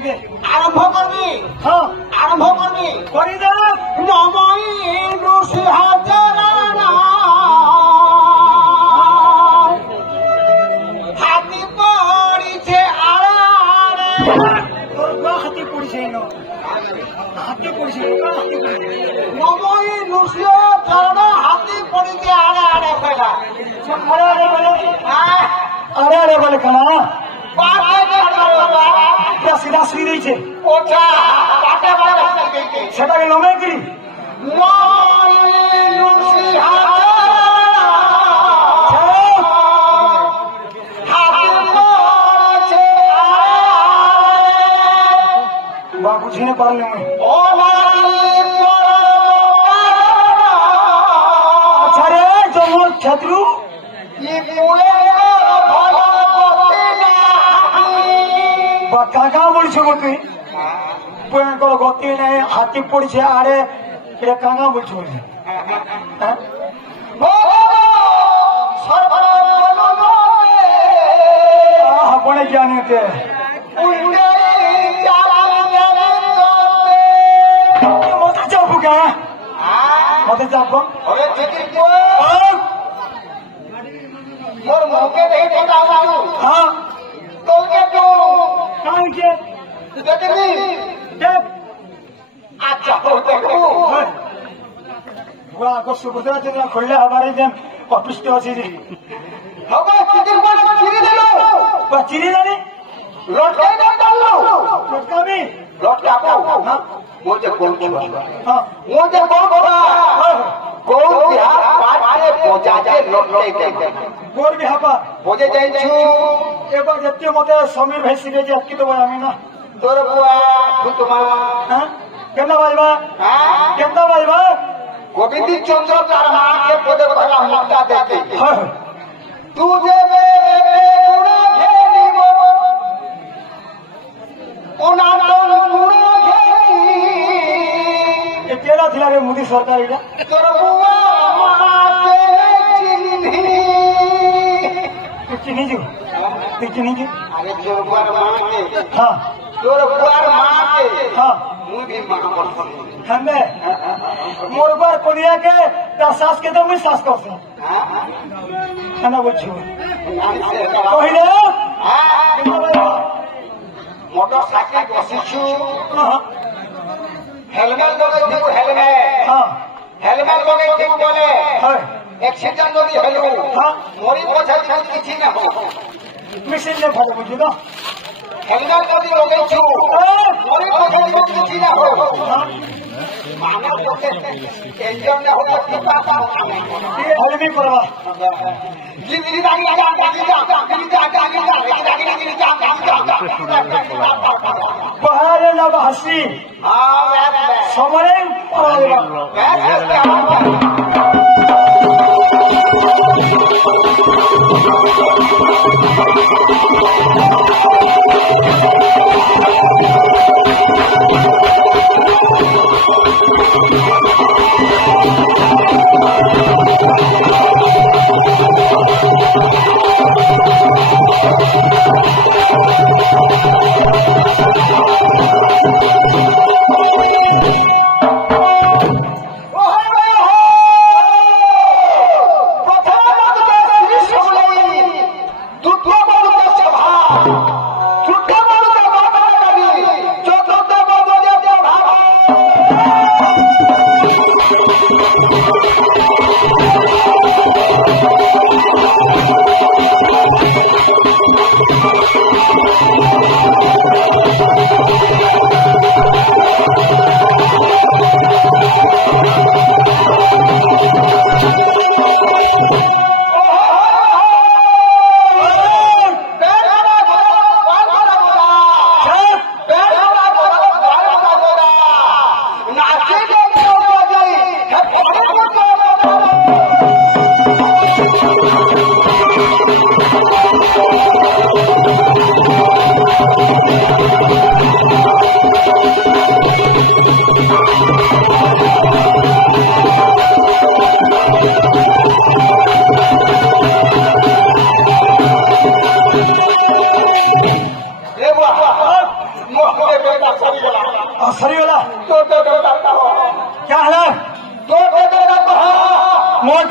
हमके आरंभ करबी हाँ आरंभ करबी करी दे नमई नृसिंहाचरण हाथी पड़िছে आड़ारे তোর বা হাতি পড়িছে না হাতি পড়িছে নমই নৃসিংহাচরণ হাতি পড়িছে আড়ারে কইলা আরে আরে বলে আরে আরে বলে কানা পুরা সিধা শুই রয়েছে ওটা পাটা বাড়া গইছে সেটাকে নমে কি নমই নৃসিংহাচরণ বা বুঝিনে পারলে আমি আচ্ছা রে জঙ্গল ক্ষেত্রু বা কাকা বলছে গো তুই ভয়ঙ্কর গতি নেই হাতি পড়ছে আরে এটা কাকা বলছে বলছে হ্যাঁ আপনে জানিতে মতে যাবো কে মতে যাবো মোর মুখে দেখে পড়াও হ্যাঁ তোকে তো কাইকে দেখনি দেখ আচ্ছা তো দেখো বুয়া আগস্ট বুঝতে পারছি না খুললে আবার এই যে অফিসটা আছে যে হবে চিঠির পাশে ছিঁড়ে দিল বা চিনি জানি লটকাই না পারলো লটকাবি লটকাবো হ্যাঁ মুঝে কোন হ্যাঁ मुझे कौन बिहार पाटे पहुंचाते लौटे गए গোর বিহাপা बोझे जाइछु এবার যেতে মতে সমীর ভাই সিরে যে আজকে তো আমি না तोर बुआ फुतमा হ্যাঁ কেন ভাইবা हां কেন ভাইবা गोविंद चंद्र तार मां के पदे भला हुंडा देते হ্যাঁ तुझे मेरे गुना घेरीबो ओनाटन गुना घेरी এ কেলা ছিল রে মোদি সরকার এটা तोर बुआ मां के चिन्ही তুই চিনি যু তুই চিনি যু अरे तोर बुआ मां के হ্যাঁ तोर बुआ मां के হ্যাঁ मुंह भी मां पसंद হ্যাঁ মোর বার কোরিয়াকে তার শ্বাসকে তো আমি শ্বাস করছি কেন বলছি কহিলে কেন ভাইবা মোটরসাইকেল বসিছু হ্যাঁ হেলমেট লগাই দিব হেলমেট হ্যাঁ হেলমেট লগাই দিব বলে হ্যাঁ এক্সিডেন্ট যদি হলো হ্যাঁ মরি পছা দিব কিছু না হো মেশিন নে ভালো বুঝি না হেলমেট যদি লগাইছু মরি পছা দিব কিছু না হো মানা করতে এনজন না হলো কি বাত হেলমি করবা লিলি দাঁড়ি দাঁড়ি পাহাড়ে না হাসি সমরে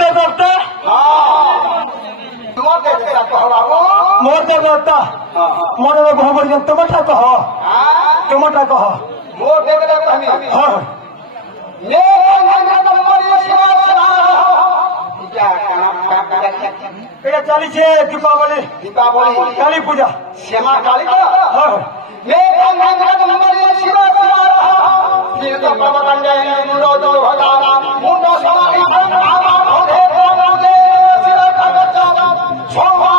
देवता तुम देवता कह बाबू मोर देवता मोर घोबर तुमटा कह तुमटा कह मोर देवता कहनी हाँ ये এটা চালিছে দীপাবলি दीपावली কালী পূজা श्यामा काली का হ্যাঁ ये शिवा ये तो प्रवंडे मुंडो जो भगारा मुंडो समाधि आवा होदे मुंडे शिवा का सोमा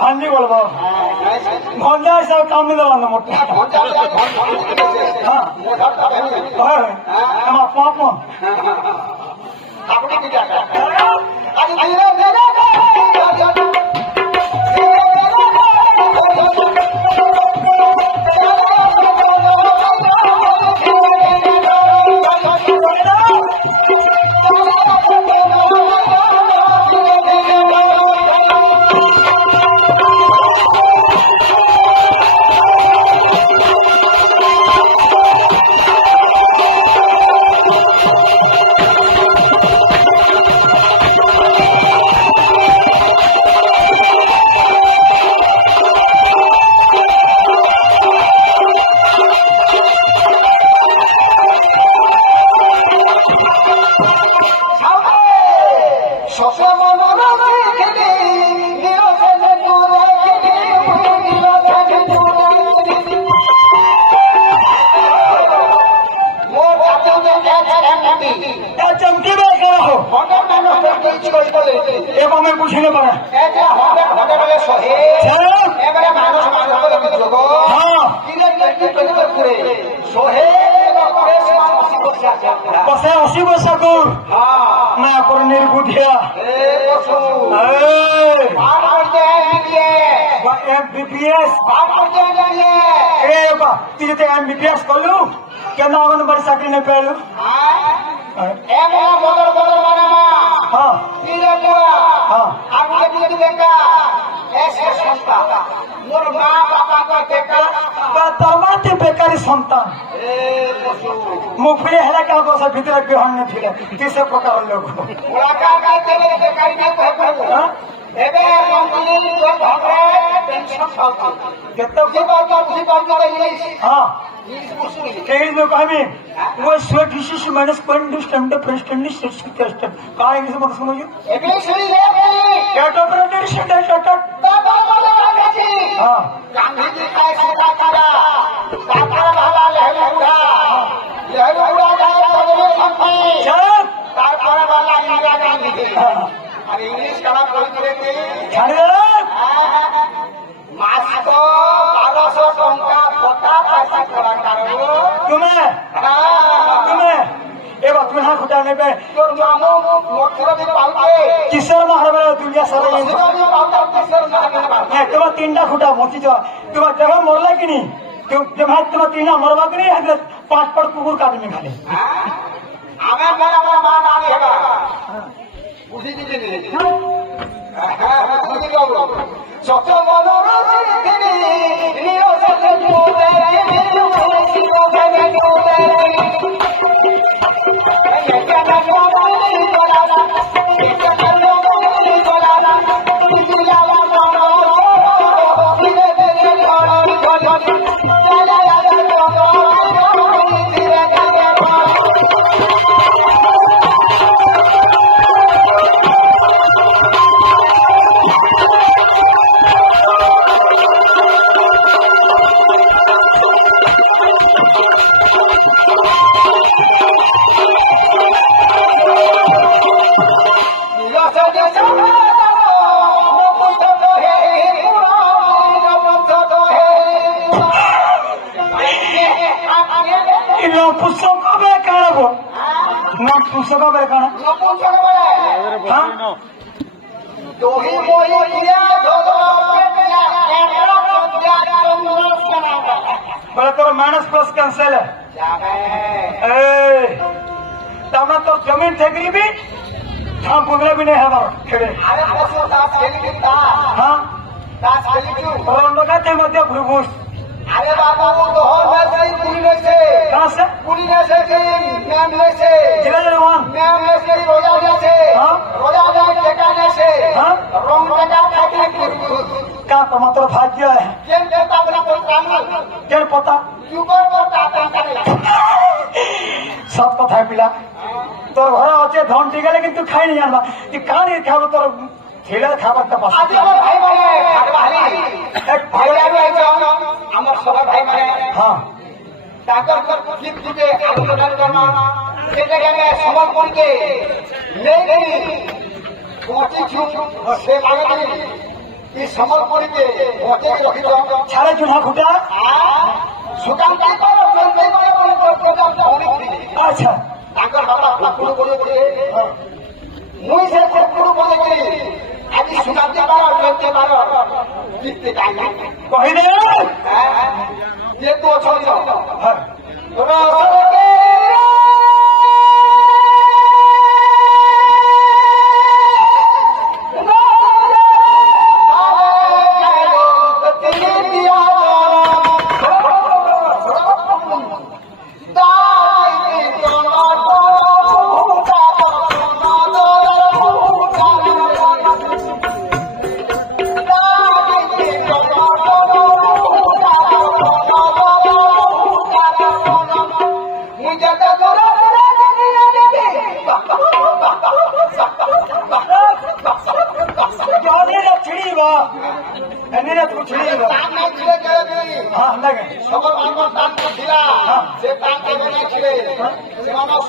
भांजी बोलबो भंजा सब काम में देवा मोटा हाँ पाप তুমি বুঝিলে পারে এটা হবে ঘটে বলে সহে এবারে মানুষ মানুষ যোগ হ্যাঁ কিলে কিলে করে সহে বসে 80 বছর দূর না করে নির্বুদ্ধিয়া MBBS তুই যদি MBBS করলু কেন অঙ্গনবাড়ি চাকরি না পেলু বেকারী সন্তান মুফলি হেলে কেন বসে ভিতরে বিহন নে কিসে প্রকার লোক इंग्लिश में कहमी वो स्वेट विशेष माइनस पॉइंट स्टेम द प्रेसिडेंट सिस्टम का इंग्लिश में समझिए कैट ऑपरेटर सेट हां गांधी जी का सीधा करा काका बाबा लहरुड़ा चल तारपरा वाला इंदिरा गांधी और इंग्लिश कला पढ़ के छाड़ दे मास को 1200 टंका पता पैसा करा करो तुम्हें ए बात में हां खुदा ने पे तो मामो मोटरो भी पाउते किशोर महाराज दुनिया सारा किशोर भी पाउता किशोर महाराज ए तुम्हारा तीनटा खुटा मोची जो तुम्हारा जगह मरला कि नहीं जब तुम्हारा तीना मरवा कि नहीं है 5 पड़ कुकुर काट में खाले हमें मेरा मान आ रही है बुझी दीजिए बुझी जाओ सत मनोरथी निरसते पुस्तक बेकार दोही मोही किया बोले तो माइनस प्लस कैंसिल है तब तो जमीन ठेकरी भी हम पुगले भी नहीं है खेले हाँ कहते मध्य भूभूष अरे बाबा वो दोहर में से पुली में से कहाँ से पुली में से मैम में से जिला जलवान मैम में से रोजा में से रोजा में ठेकाने से रोंग जगह खाते का तो मतलब भाग्य है केन देता अपना कोई काम केन पता युगर पता करे सब पता है पिला तोर घर अच्छे धन ठीक है लेकिन तू खाई नहीं जानबा कि कहाँ नहीं खाबो तोर ठेला खाबर का पास आज वो भाई माने भाई एक भाई आवे जाओ हमर सब भाई माने हां ताकर कर फ्लिप के आंदोलन करना से जगह में समर्पण के ले गई कोची छू से मांगे कि समर्पण के होते रखी जाओ छाड़े चूल्हा खुटा सुदाम का करो चलते को अच्छा ताकर बाबा कुकुर बोले मुई से कुकुर बोले आज सुदाम के बारे चलते बारे कितने टाइम कहि दे ये तो छोड़ दो हां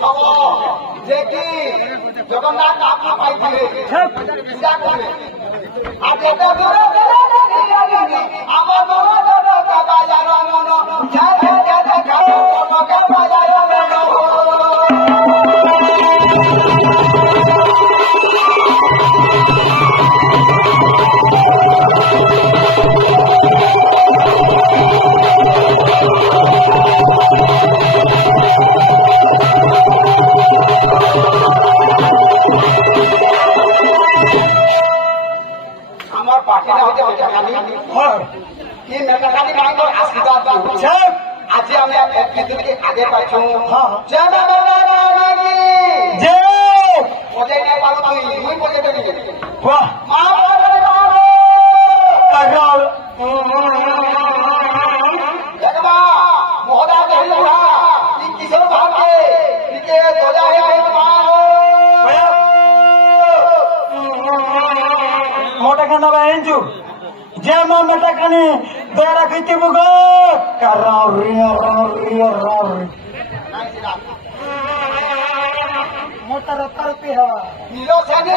सब যে কি জগন্নাথ আপনি পাইছিলে পূজা করে আর যেটা দূরে আমার মন জগৎ বাজার মন যা যা যা যা জগৎ বাজার মন আজি আমি একদিনকে আগে পাইছো বজাই নাই পারো তুই মুই বজাই দেবি কিশোর ভাবকে मोटा खाना बहनचू जे मां बेटा खाने देरा खींची बुगो कर मोटा रत्ता रुपये हवा नीलो सने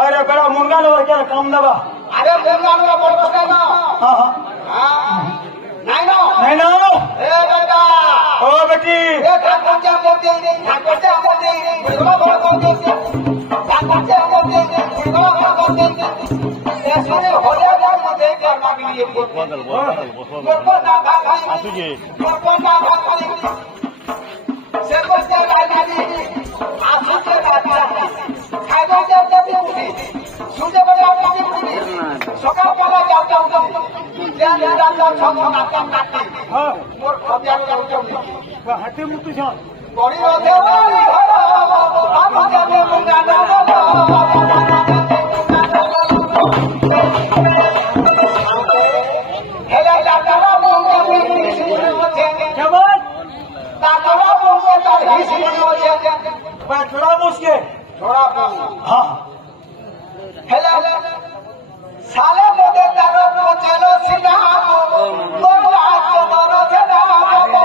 अरे बड़ा मुर्गा लोग क्या काम दबा अरे मुर्गा लोग बोल सकते ना हाँ नहीं ना ए बेटा ओ बेटी ये ठाकुर जी बोलते ठाकुर जी बोलते बुढ़वा बोलते ठाकुर जी बोलते बुढ़वा बोलते ऐसे हो जाएगा मुझे करना के लिए बदल ना भाई से कुछ करना नहीं आप से बात खाइबो जब उठी सूर्य बड़ा उठी सकाळ पाला जाता ज्या राजा छंग नाटक नाटक मोर खबिया जाऊ हाथी मुक्ति छन बड़ी देवाली घर आप जाने मुंगा ना हेला लाडा मुंगा जवान ताकरा मुंगा का हिस्सा हो जाए थोड़ा मुश्किल थोड़ा हाँ हेला साले मोदे तारो चलो सीधा मोरला मोरो जदा मोरला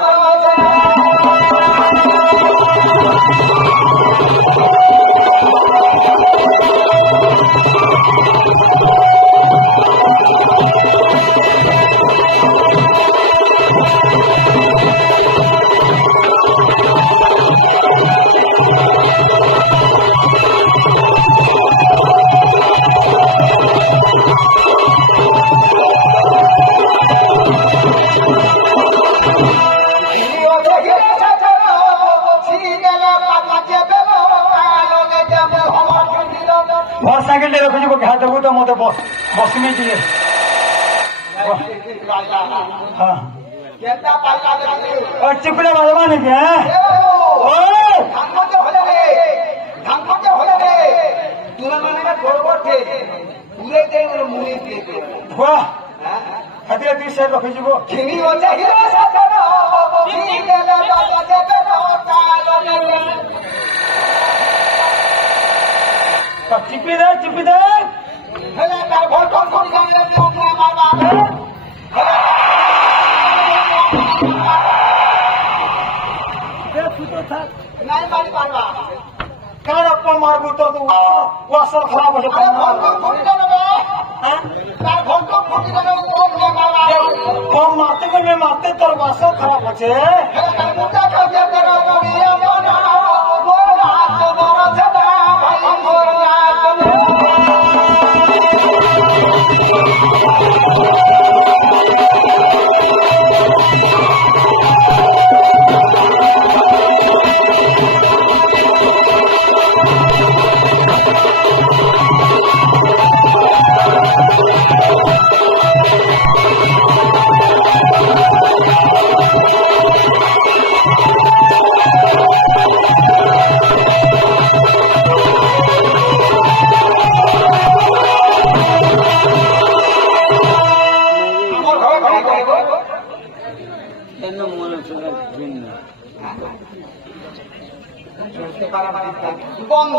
मोरो जदा मोटरसाइकिल रखुची घाट देबू तो मत बस में दिए पाइला हाँ केता पाइला देखले और चिपड़े बाजवा नहीं क्या ओए धानमते होले रे तुला माने का गोड़ थे पूरे दिन मुनी थे वाह हतिया 30 सेट रखी जीवो खिनी हो चाहिए सजनो खिनी देले बाबा देनो तालो चिपी दे हेले तार भोट कोन जाने तू मारवा नहीं मारी पारवा कार अपन मारबू तो तू वासर खराब हो अरे भोट को फुटी देनो बे तार भोट को फुटी देनो तो नहीं मारवा हम मारते तोर वासर खराब हो छे हेले तार मुद्दा का दे करो बिया मना मोर हाथ मोर सदा भाई मोर हाथ বন্ধ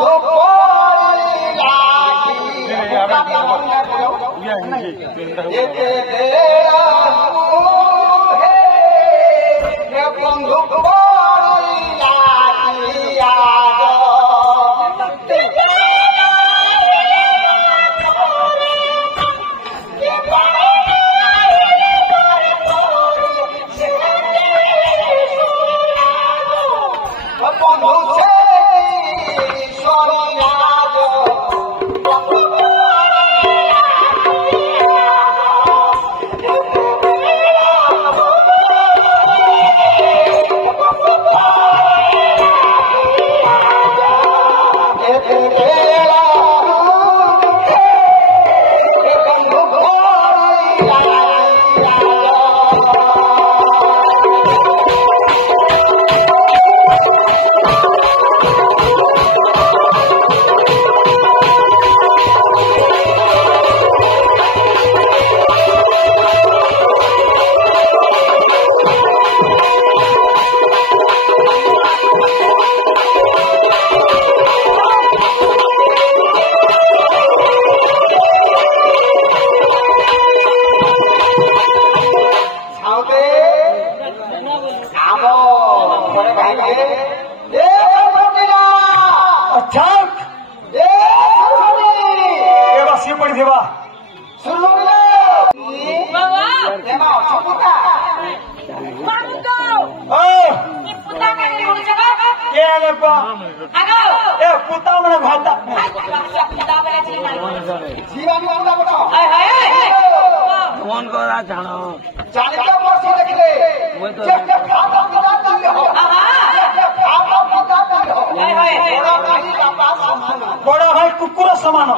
बड़ा भाई कुकुर समान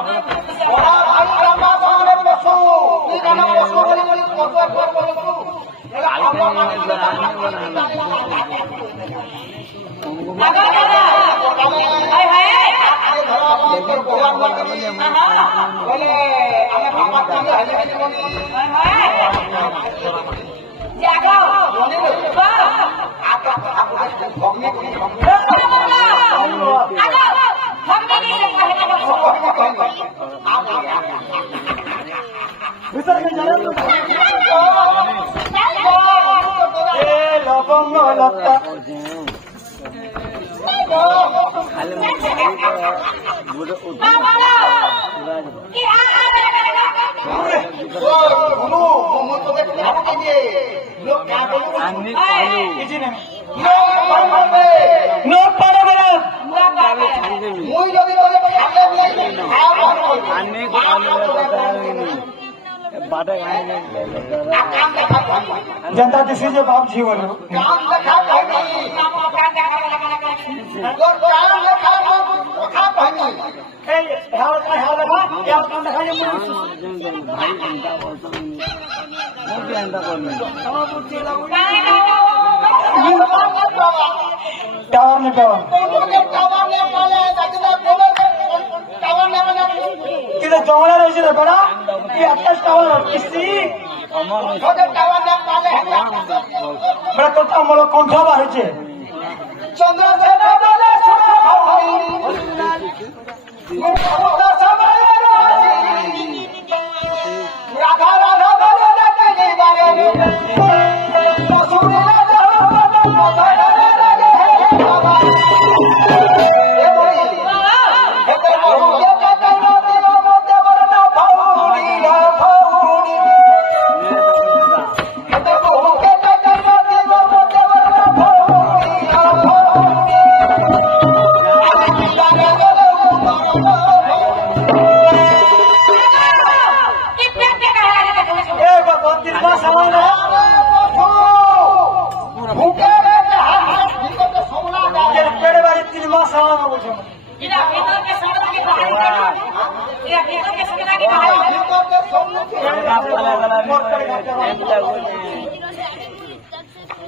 लवंग लता जनता किसी से बाप जी बोलो কথা কইনি এই হাওয়া লাগা ইয়ার কাম দেখাই মুই টাওয়ার নে কিন্তু জমলা রয়েছে রে বড়া এই একটা টাওয়ার কিসি বড়া তো আমল কণ্ঠ বাহিছে চন্দ্রসেন বলে রাধা রাধা বলে ডাকে বারে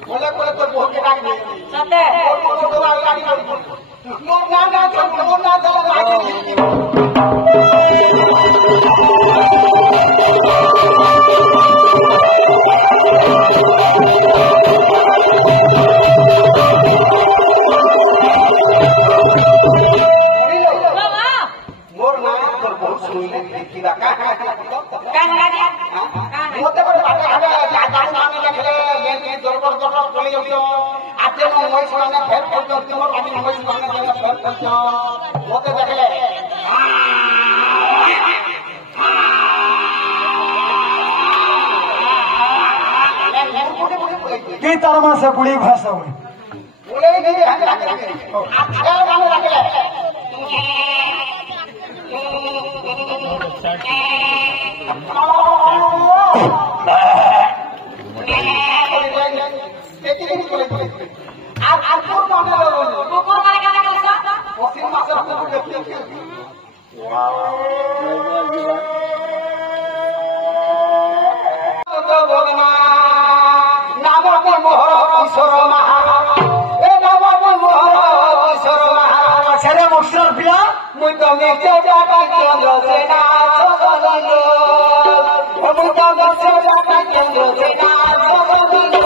बोले बोले तो बहुत के डाक दे सत्य और तो गाड़ी मोर ना मोर ना तो बहुत सुन की का মতে বড় বাটা আগে গাড়ি নামে রাখলে এই দরবার দরবার চলে যাও আতে মই সামনে ফের করতে তোমার আমি মই সামনে ফের করতে মতে দেখলে কি তার মাসে বুড়ি ভাষা হয় বলে দিয়ে আচ্ছা মানে রাখলে মুই তো মেচে যাটা কেন্দ্র সেনা সবললো মুই তো মেচে যাটা কেন্দ্র সেনা সবললো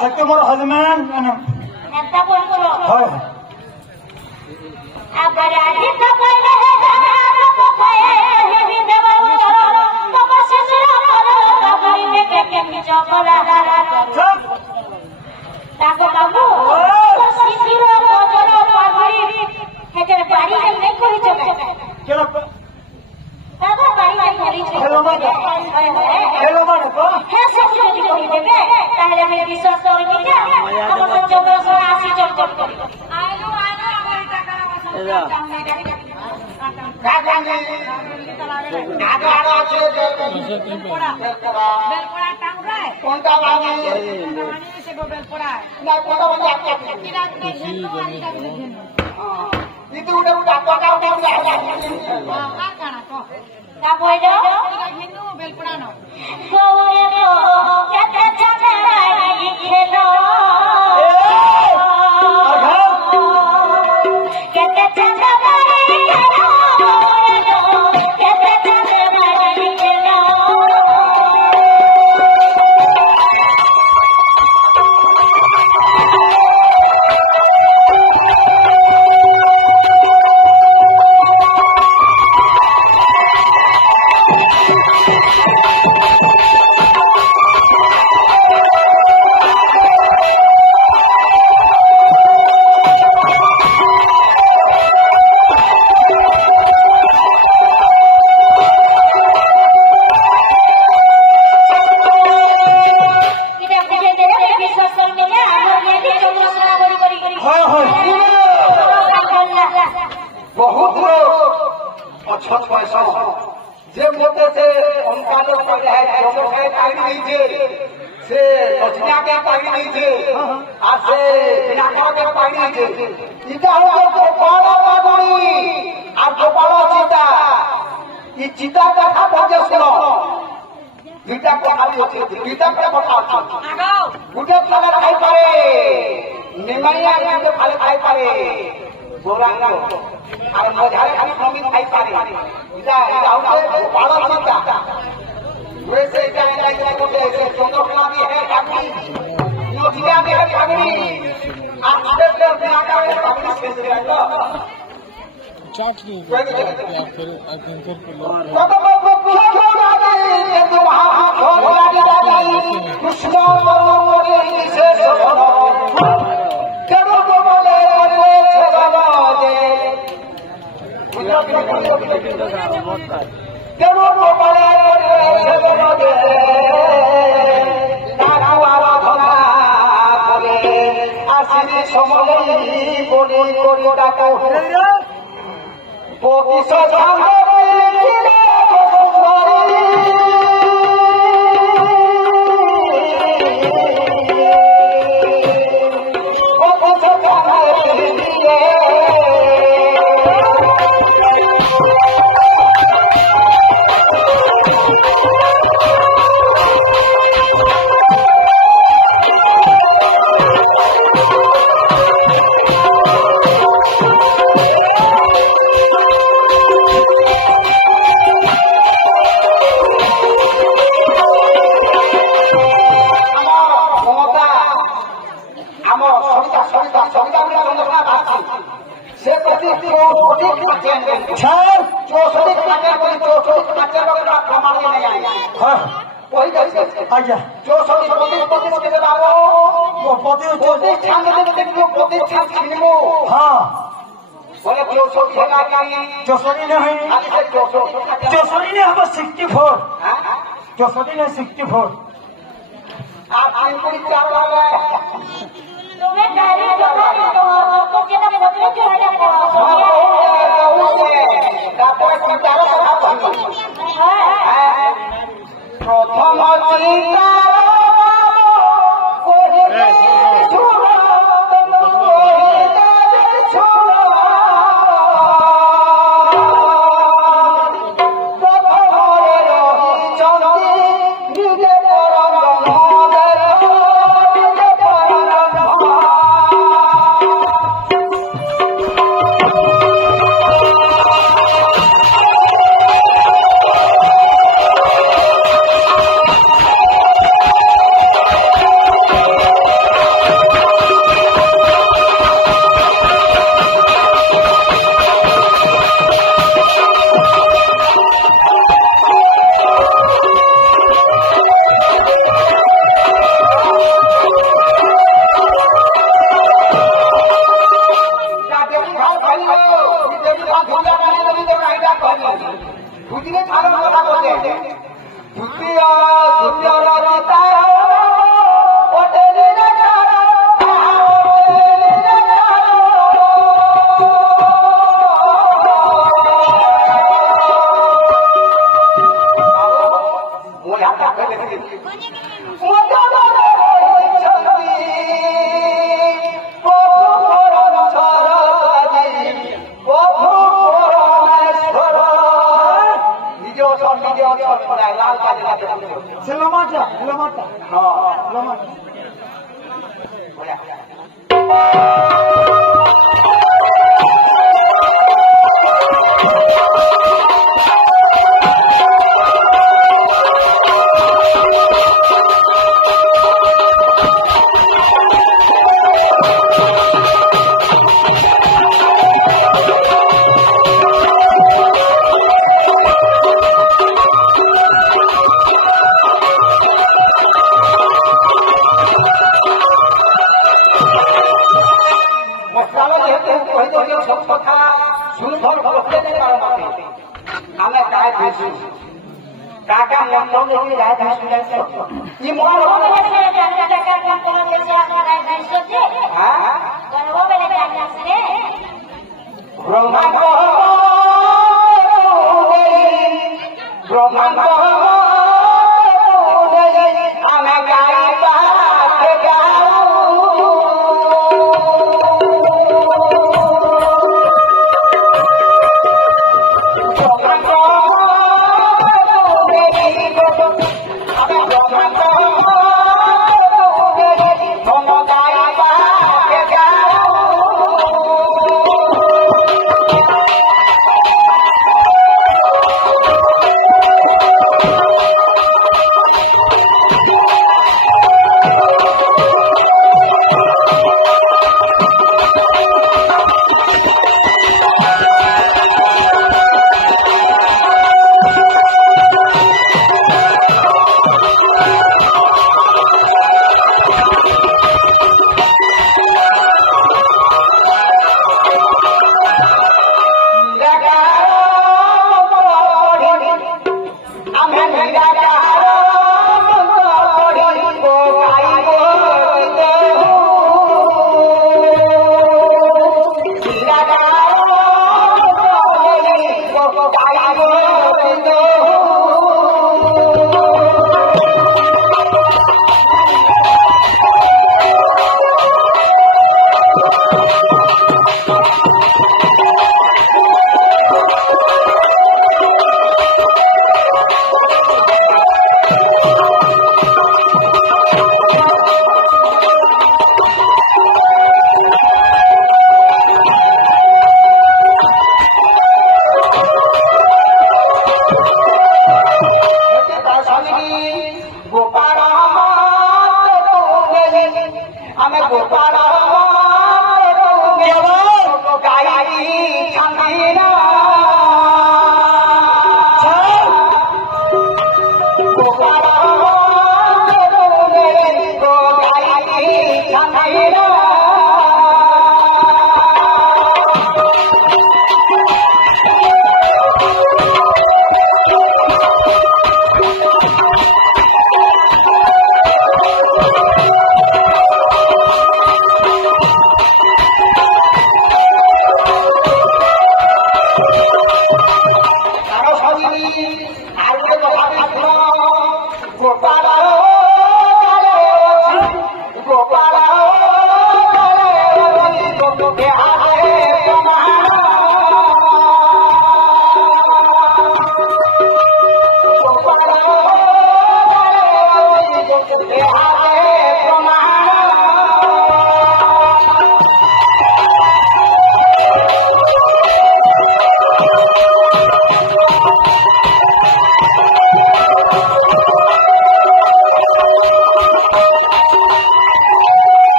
সত্য মোর হজম্যান একটা বলছো হয় আবার আগে তো কইলে হে তো কয়ে হে দেবো তবে শেষরা করো তবে কে কে চকলা তাকো বাবু তো শিশির বজর পাগড়ি হেতের বাড়ি নেই কইছ কেন তাকো বাড়ি নাই কইছ হেলো মানে তো হে সব যদি কই দেবে তাহলে আমি বিশ্বাস করবি না আমার তো 1480 জন করি আইলো আমার টাকা কাকানি আগাড়া আছে বেলপড়া টাংরায় কোনটা লাগি সে বেলপড়া না কোনটা বন্ধ কি রাখতে itu udah kau কানা তো না বইলো হিন্দু বেলপড়া না গোরে তো কেতে চলে খেলো কেতে চলে খেলো কেতে চলে খেলো से नचनिया के पानी नहीं थे और से बिना के पानी नहीं थे इनका हो गोपाला पागुनी और गोपाला चीता ये चीता का था भोगे सुनो गीता को खाली होती है गीता पे बताओ गुटे फल खाई पारे निमैया गुटे फल खाई पारे गोरांगा और मझारे खाली नमी खाई पारे इदा होते गोपाला चीता वैसे जाएगा को ऐसे चंद्रकला भी है पगड़ी नोटिया भी है पगड़ी आप स्टेप पे बिना का पगड़ी से रहेगा चार्ट नहीं फिर एंकर पे लोग कब छोड़ा दे ये तो वहां छोड़ा दे कृष्ण मोरे से छोड़ो करो बोले बोले छगला दे करो बोले छगला दे तारावाला भला करे आसिनी समले बोली कोरी डाको पोतिस सांगरे किले गोसुरी पोतिस सांगरे किले चौसठी नहीं चौसठी ने हम 64 चौसठी ने 64 आप क्या तुम्हें पहले जो था तो आपको क्या बदले जो है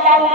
Thank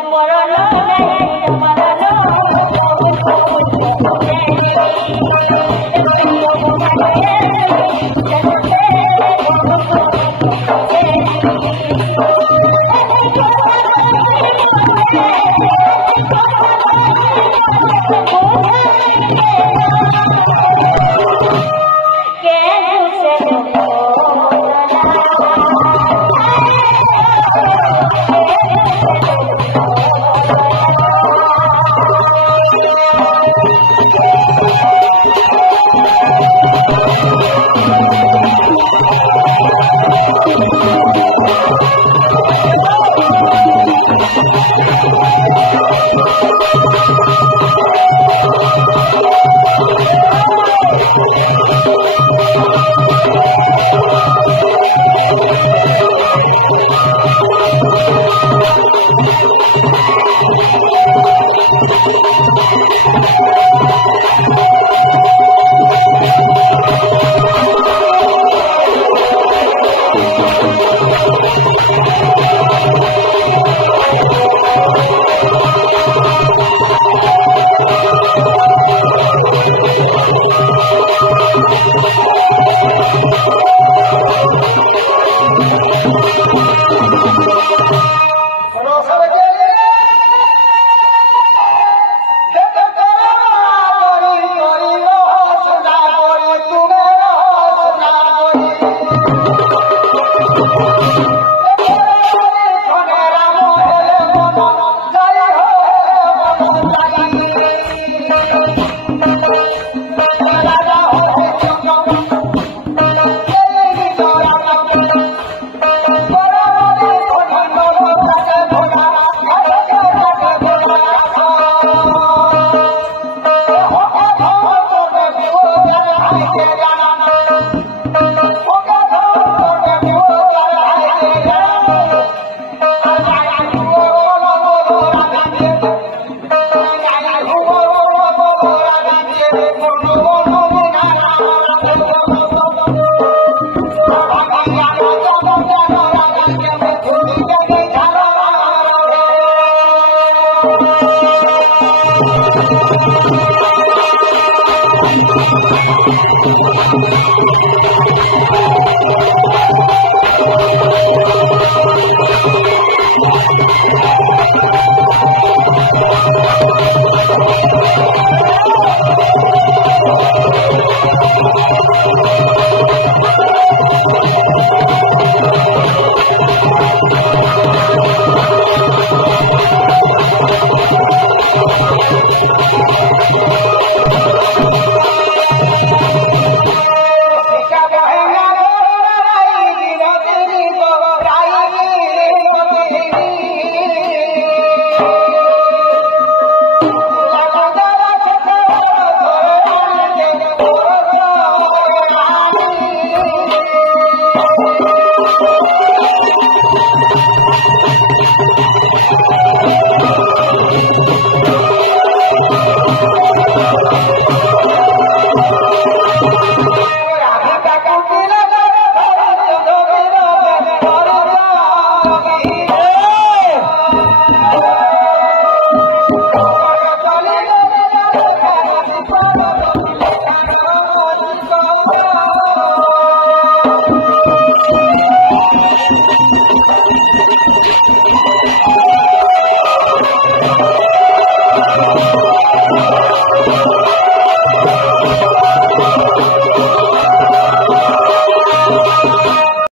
you.